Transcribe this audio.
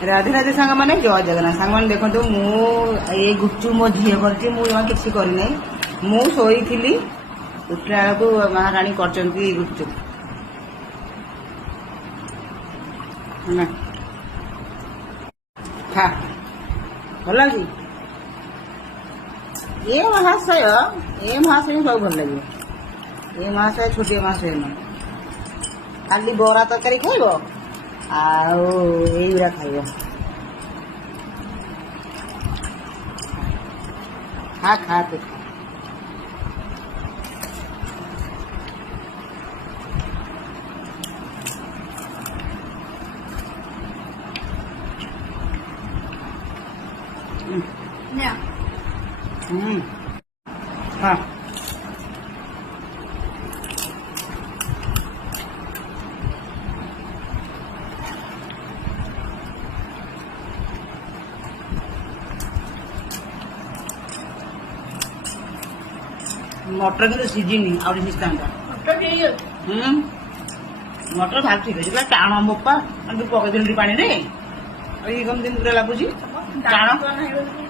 राधे राधे सांग मैंने जय जगन्नाथ सांग मैंने देखो ये गुपचुप मो झी कर किसी करना मु शोई थी उठला बेलू महाराणी कर गुपचुप खा भल लगी ये महाशय सब भल लगे ये महाशय छोटे महाशय न खाली बरा तरकारी खाइब आईरा खाइब खा खा तू खा हाँ मटर के सीझिनी आउरी सिस्टमटा मटर भाग ठीक है टाण मोपा पकई पानी रे कम दिन पूरा लगुच टाण